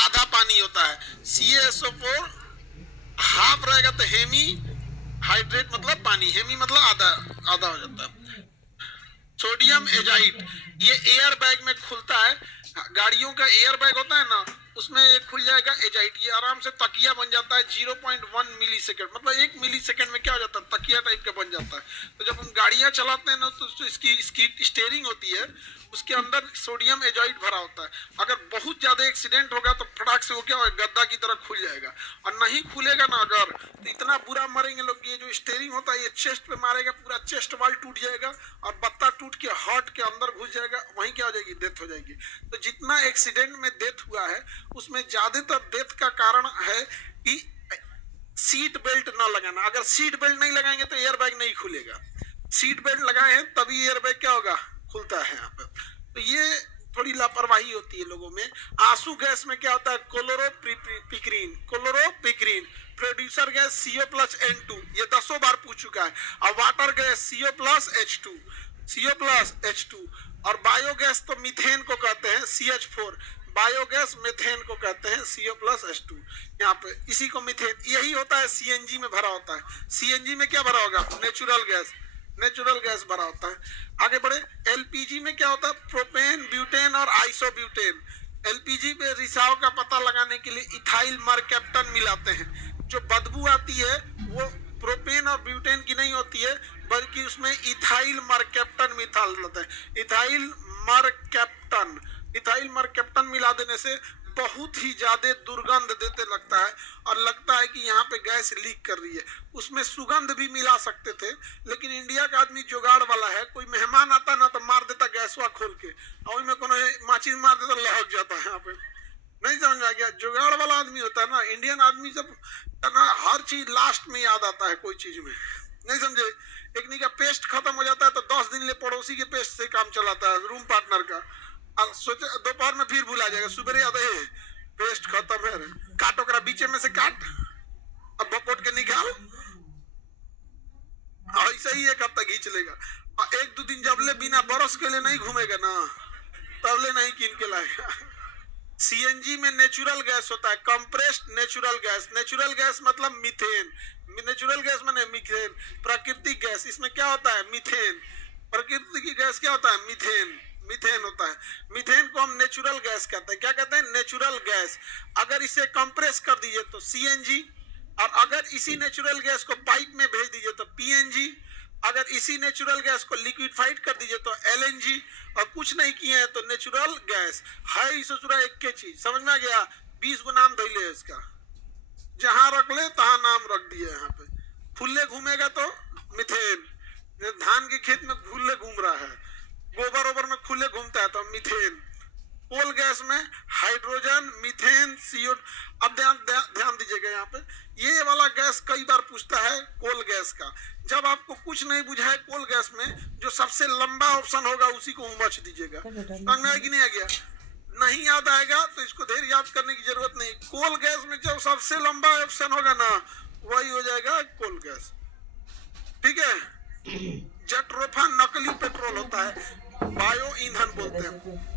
आधा पानी होता है, CaSO4 हाफ रहेगा तो हेमी हाइड्रेट मतलब पानी, हेमी मतलब आधा आधा हो जाता है। सोडियम एजाइट, ये एयर बैग में खुलता है, गाड़ियों का एयर बैग होता है ना, उसमें ये खुल जाएगा एजाइट, ये आराम से तकिया बन जाता है 0.1 मिली सेकेंड, मतलब 1 मिली सेकेंड में क्या हो जाता है, तकिया टाइप का बन जाता है। तो जब हम गाड़ियां चलाते हैं ना तो इसकी स्टीयरिंग होती है, उसके अंदर सोडियम एजाइट भरा होता है। अगर बहुत ज्यादा एक्सीडेंट होगा तो फटाक से वो क्या होगा, गद्दा की तरह खुल जाएगा। और नहीं खुलेगा ना अगर, तो इतना बुरा मरेंगे लोग। ये जो स्टीयरिंग होता है ये चेस्ट पे मारेगा, पूरा चेस्ट वाल टूट जाएगा और बत्ता टूट के हार्ट के अंदर घुस जाएगा, वहीं क्या हो जाएगी, डेथ हो जाएगी। तो जितना एक्सीडेंट में डेथ हुआ है उसमें ज्यादातर डेथ का कारण है कि सीट बेल्ट ना लगाना। अगर सीट बेल्ट नहीं लगाएंगे तो एयर बैग नहीं खुलेगा, सीट बेल्ट लगाए हैं तभी एयर बैग क्या होगा, खुलता है यहाँ पे। तो ये थोड़ी लापरवाही होती है लोगों में। आंसू गैस में क्या होता है, chloropicrin, chloropicrin. Producer gas CO+N2, ये 10 बार पूछ चुका है। और वाटर गैस CO+H2, CO+H2। और बायोगैस तो मीथेन को कहते हैं CH4, बायोगैस मीथेन को कहते हैं CO+H2। यहाँ पे इसी को मीथेन, यही होता है CNG में भरा होता है। CNG में क्या भरा होगा, नेचुरल गैस, नेचुरल गैस भरा होता है। आगे बढ़े, LPG में क्या होता है, प्रोपेन, ब्यूटेन और आइसोब्यूटेन। LPG में रिसाव का पता लगाने के लिए इथाइल मरकैप्टन मिलाते हैं। जो बदबू आती है वो प्रोपेन और ब्यूटेन की नहीं होती है, बल्कि उसमें इथाइल मरकैप्टन मिथाल होता है। इथाइल मरकैप्टन, इथाइल मरकैप्टन मिला देने से बहुत ही ज्यादा दुर्गंध देते लगता है और लगता है कि यहाँ पे गैस लीक कर रही है। उसमें सुगंध भी मिला सकते थे, लेकिन इंडिया का आदमी जुगाड़ वाला है। कोई मेहमान आता ना तो मार देता गैसवा खोल के, और में कोनो माचिस मार देता, लहक जाता है यहाँ पे। नहीं समझ आ गया, जुगाड़ वाला आदमी होता है ना इंडियन आदमी, जब ना हर चीज लास्ट में याद आता है कोई चीज में, नहीं समझे। एक नी का पेस्ट खत्म हो जाता है तो 10 दिन ले पड़ोसी के पेस्ट से काम चलाता है, रूम पार्टनर का। सोचे दोपहर में फिर भूला जाएगा, सुबह याद है पेस्ट खत्म है, काट ओकरा बीचे में से काट, अब बपोट के निकाल, ऐसा ही एक हफ्ता खींच लेगा। और 1-2 दिन जब ले बिना बरस के लिए नहीं घूमेगा ना, तब ले नहीं कीन के लाएगा। CNG में नेचुरल गैस होता है, compressed natural gas. Natural gas मतलब मीथेन, नेचुरल गैस माने मीथेन। प्राकृतिक गैस, इसमें क्या होता है, मीथेन। प्रकृति की गैस क्या होता है, मीथेन, मीथेन होता है। मीथेन को हम नेचुरल गैस कहते हैं। क्या कहते हैं, नेचुरल गैस। अगर इसे कंप्रेस कर दीजिए तो CNG, और अगर इसी नेचुरल गैस को पाइप में भेज दीजिए तो PNG, अगर इसी नेचुरल गैस को लिक्विफाइड कर दीजिए तो LNG, और कुछ नहीं किए हैं तो नेचुरल गैस है। इस एक के चीज समझ में आ गया। 20 गो नाम धैले है इसका, जहां रख ले तहां नाम रख दिए। यहाँ पे फुल्ले घूमेगा तो मीथेन, धान के खेत में फुल्ले घूम रहा है, गोबर ओबर में खुले घूमता है तो मीथेन। कोल गैस में हाइड्रोजन, मीथेन, CO। अब ध्यान दीजिएगा यहाँ पे, ये वाला गैस कई बार पूछता है कोल गैस का। जब आपको कुछ नहीं बुझाए कोल गैस में, जो सबसे लंबा ऑप्शन होगा उसी को उमच दीजिएगा। समझ में आया कि नहीं आ गया, नहीं याद आएगा तो इसको देर याद करने की जरूरत नहीं। कोल गैस में जो सबसे लंबा ऑप्शन होगा ना, वही हो जाएगा कोल गैस, ठीक है। जेट्रोफा नकली पेट्रोल होता है, बायो ईंधन बोलते हैं।